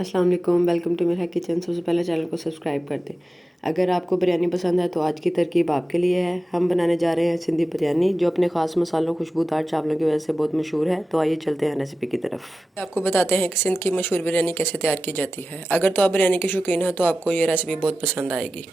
अस्सलाम वालेकुम, welcome to मेरा किचन। सबसे पहले चैनल को सब्सक्राइब कर दें। अगर आपको बिरयानी पसंद है तो आज की तरकीब आपके लिए है। हम बनाने जा रहे हैं सिंधी बिरयानी, जो अपने ख़ास मसालों, खुशबूदार चावलों की वजह से बहुत मशहूर है। तो आइए चलते हैं रेसिपी की तरफ। आपको बताते हैं कि सिंध की मशहूर बिरयानी कैसे तैयार की जाती है। अगर तो आप बिरयानी के शौकीन हैं तो आपको ये रेसिपी बहुत पसंद आएगी।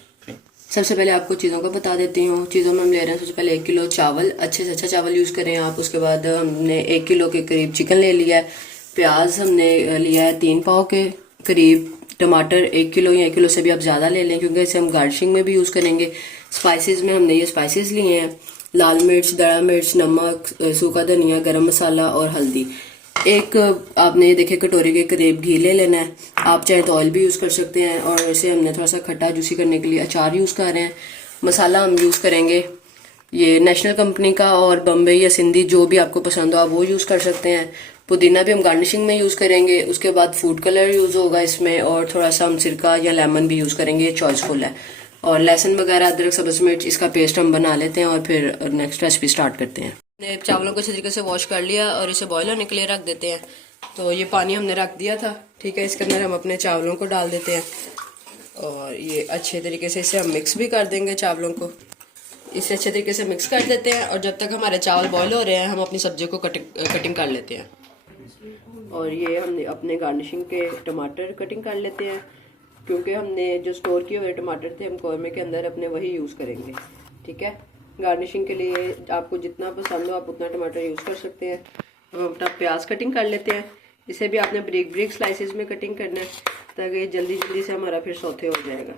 सबसे पहले आपको चीज़ों को बता देती हूँ। चीज़ों में हम ले रहे हैं सबसे पहले 1 किलो चावल, अच्छे से अच्छा चावल यूज़ करें आप। उसके बाद हमने 1 किलो के करीब चिकन ले लिया है। प्याज हमने लिया है 3 पाव के करीब। टमाटर 1 किलो या 1 किलो से भी आप ज़्यादा ले लें, क्योंकि इसे हम गार्निशिंग में भी यूज़ करेंगे। स्पाइसेस में हमने ये स्पाइसेस लिए हैं: लाल मिर्च, दड़ा मिर्च, नमक, सूखा धनिया, गरम मसाला और हल्दी। एक आपने ये देखे कटोरी के करीब घी ले लेना है। आप चाहे तो ऑयल भी यूज़ कर सकते हैं। और इसे हमने थोड़ा सा खट्टा जूसी करने के लिए अचार यूज़ कर रहे हैं। मसाला हम यूज़ करेंगे ये नेशनल कंपनी का, और बम्बई या सिंधी जो भी आपको पसंद हो आप वो यूज़ कर सकते हैं। पुदीना भी हम गार्निशिंग में यूज़ करेंगे। उसके बाद फूड कलर यूज़ होगा इसमें, और थोड़ा सा हम सिरका या लेमन भी यूज़ करेंगे, ये चॉइसफुल है। और लहसुन वगैरह, अदरक, सब्ज़ मिर्च, इसका पेस्ट हम बना लेते हैं और फिर नेक्स्ट रेसिपी स्टार्ट करते हैं। हमने चावलों को अच्छे तरीके से वॉश कर लिया और इसे बॉयल होने के लिए रख देते हैं। तो ये पानी हमने रख दिया था, ठीक है। इसके अंदर हम अपने चावलों को डाल देते हैं और ये अच्छे तरीके से इसे हम मिक्स भी कर देंगे। चावलों को इसे अच्छे तरीके से मिक्स कर देते हैं, और जब तक हमारे चावल बॉयल हो रहे हैं हम अपनी सब्जियों को कटिंग कर लेते हैं। और ये हमने अपने गार्निशिंग के टमाटर कटिंग कर लेते हैं, क्योंकि हमने जो स्टोर किए हुए टमाटर थे हम कौरमे के अंदर अपने वही यूज़ करेंगे, ठीक है। गार्निशिंग के लिए आपको जितना पसंद हो आप उतना टमाटर यूज़ कर सकते हैं। अब हम अपना प्याज कटिंग कर लेते हैं। इसे भी आपने ब्रिक ब्रिक स्लाइसेस में कटिंग करना है, ताकि जल्दी जल्दी से हमारा फिर सौते हो जाएगा।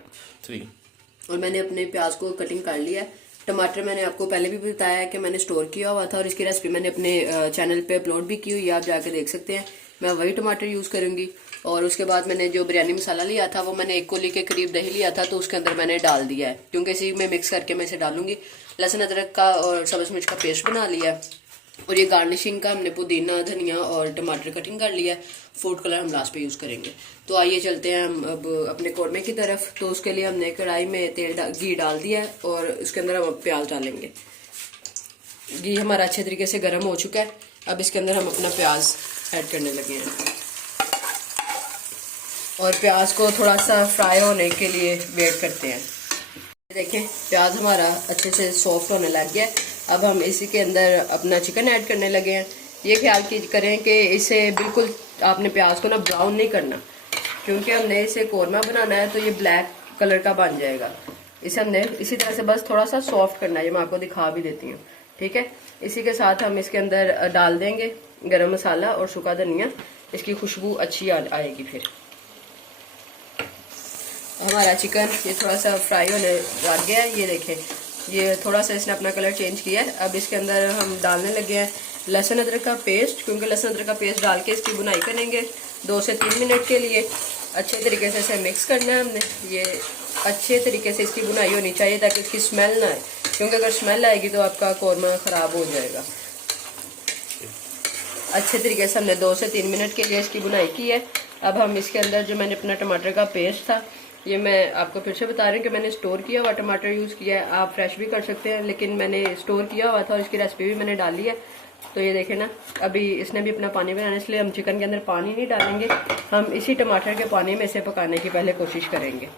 और मैंने अपने प्याज को कटिंग कर लिया है। टमाटर मैंने आपको पहले भी बताया है कि मैंने स्टोर किया हुआ था, और इसकी रेसिपी मैंने अपने चैनल पे अपलोड भी की हुई है, आप जाके देख सकते हैं। मैं वही टमाटर यूज़ करूँगी। और उसके बाद मैंने जो बिरयानी मसाला लिया था वो मैंने 1 कोली के करीब दही लिया था, तो उसके अंदर मैंने डाल दिया है, क्योंकि इसी में मिक्स करके मैं इसे डालूंगी। लहसुन अदरक का और सब्ज़ मिर्च का पेस्ट बना लिया है। और ये गार्निशिंग का हमने पुदीना, धनिया और टमाटर कटिंग कर लिया है। फूड कलर हम लास्ट पे यूज़ करेंगे। तो आइए चलते हैं हम अब अपने कौरमे की तरफ। तो उसके लिए हमने कढ़ाई में घी डाल दिया है, और उसके अंदर हम अब प्याज डालेंगे। घी हमारा अच्छे तरीके से गर्म हो चुका है। अब इसके अंदर हम अपना प्याज ऐड करने लगे हैं, और प्याज को थोड़ा सा फ्राई होने के लिए वेट करते हैं। देखें प्याज हमारा अच्छे से सॉफ्ट होने लग गया है। अब हम इसी के अंदर अपना चिकन ऐड करने लगे हैं। ये ख्याल करें कि इसे बिल्कुल आपने प्याज को ना ब्राउन नहीं करना, क्योंकि हमने इसे कौरमा बनाना है तो ये ब्लैक कलर का बन जाएगा। इसे हमने इसी तरह से बस थोड़ा सा सॉफ्ट करना है। ये मैं आपको दिखा भी देती हूँ, ठीक है। इसी के साथ हम इसके अंदर डाल देंगे गरम मसाला और सूखा धनिया। इसकी खुशबू अच्छी आएगी। फिर हमारा चिकन ये थोड़ा सा फ्राई होने लग गया है। ये देखें ये थोड़ा सा इसने अपना कलर चेंज किया है। अब इसके अंदर हम डालने लगे हैं लहसुन अदरक का पेस्ट, क्योंकि लहसुन अदरक का पेस्ट डाल के इसकी बुनाई करेंगे 2 से 3 मिनट के लिए। अच्छे तरीके से इसे मिक्स करना है हमने। ये अच्छे तरीके से इसकी बुनाई होनी चाहिए ताकि इसकी स्मेल ना आए, क्योंकि अगर स्मेल आएगी तो आपका कौरमा ख़राब हो जाएगा। अच्छे तरीके से हमने 2 से 3 मिनट के लिए इसकी बुनाई की है। अब हम इसके अंदर जो मैंने अपना टमाटर का पेस्ट था, ये मैं आपको फिर से बता रही हूँ कि मैंने स्टोर किया हुआ टमाटर यूज़ किया है। आप फ्रेश भी कर सकते हैं, लेकिन मैंने स्टोर किया हुआ था और इसकी रेसिपी भी मैंने डाली है। तो ये देखें ना, अभी इसने भी अपना पानी बनाना, इसलिए हम चिकन के अंदर पानी नहीं डालेंगे। हम इसी टमाटर के पानी में इसे पकाने की पहले कोशिश करेंगे।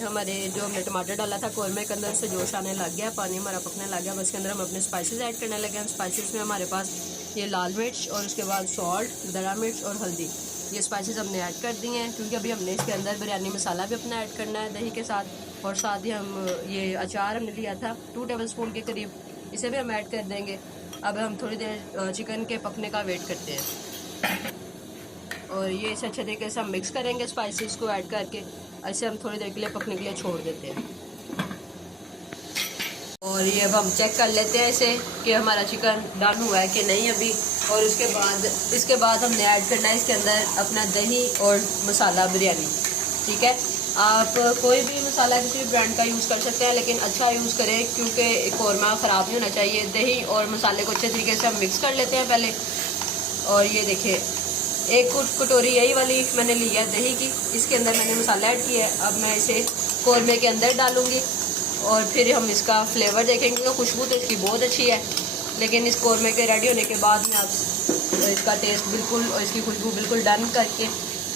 हमारे जो हमने टमाटर डाला था कौरमे के अंदर से जोश आने लग गया, पानी हमारा पकने लग गया। बस के अंदर हम अपने स्पाइसेस ऐड करने लगे हैं। स्पाइसेस में हमारे पास ये लाल मिर्च, और उसके बाद सॉल्ट, दड़ा मिर्च और हल्दी, ये स्पाइसेस हमने ऐड कर दिए हैं, क्योंकि अभी हमने इसके अंदर बिरयानी मसाला भी अपना ऐड करना है दही के साथ। और साथ ही हम ये अचार हमने लिया था 2 टेबल स्पून के करीब, इसे भी हम ऐड कर देंगे। अब हम थोड़ी देर चिकन के पकने का वेट करते हैं, और ये इसे अच्छे तरीके से हम मिक्स करेंगे स्पाइसेस को ऐड करके। ऐसे हम थोड़ी देर के लिए पकने के लिए छोड़ देते हैं। और ये अब हम चेक कर लेते हैं इसे कि हमारा चिकन डन हुआ है कि नहीं अभी। और इसके बाद हमने ऐड करना है इसके अंदर अपना दही और मसाला बिरयानी, ठीक है। आप कोई भी मसाला किसी भी ब्रांड का यूज़ कर सकते हैं, लेकिन अच्छा यूज़ करें, क्योंकि कौरमा ख़राब नहीं होना चाहिए। दही और मसाले को अच्छे तरीके से हम मिक्स कर लेते हैं पहले। और ये देखिए 1 कटोरी यही वाली मैंने ली है दही की, इसके अंदर मैंने मसाला ऐड किया है। अब मैं इसे कौरमे के अंदर डालूँगी, और फिर हम इसका फ्लेवर देखेंगे। तो खुशबू तो इसकी बहुत अच्छी है, लेकिन इस कौरमे के रेडी होने के बाद में आप इसका टेस्ट बिल्कुल और इसकी खुशबू बिल्कुल डन करके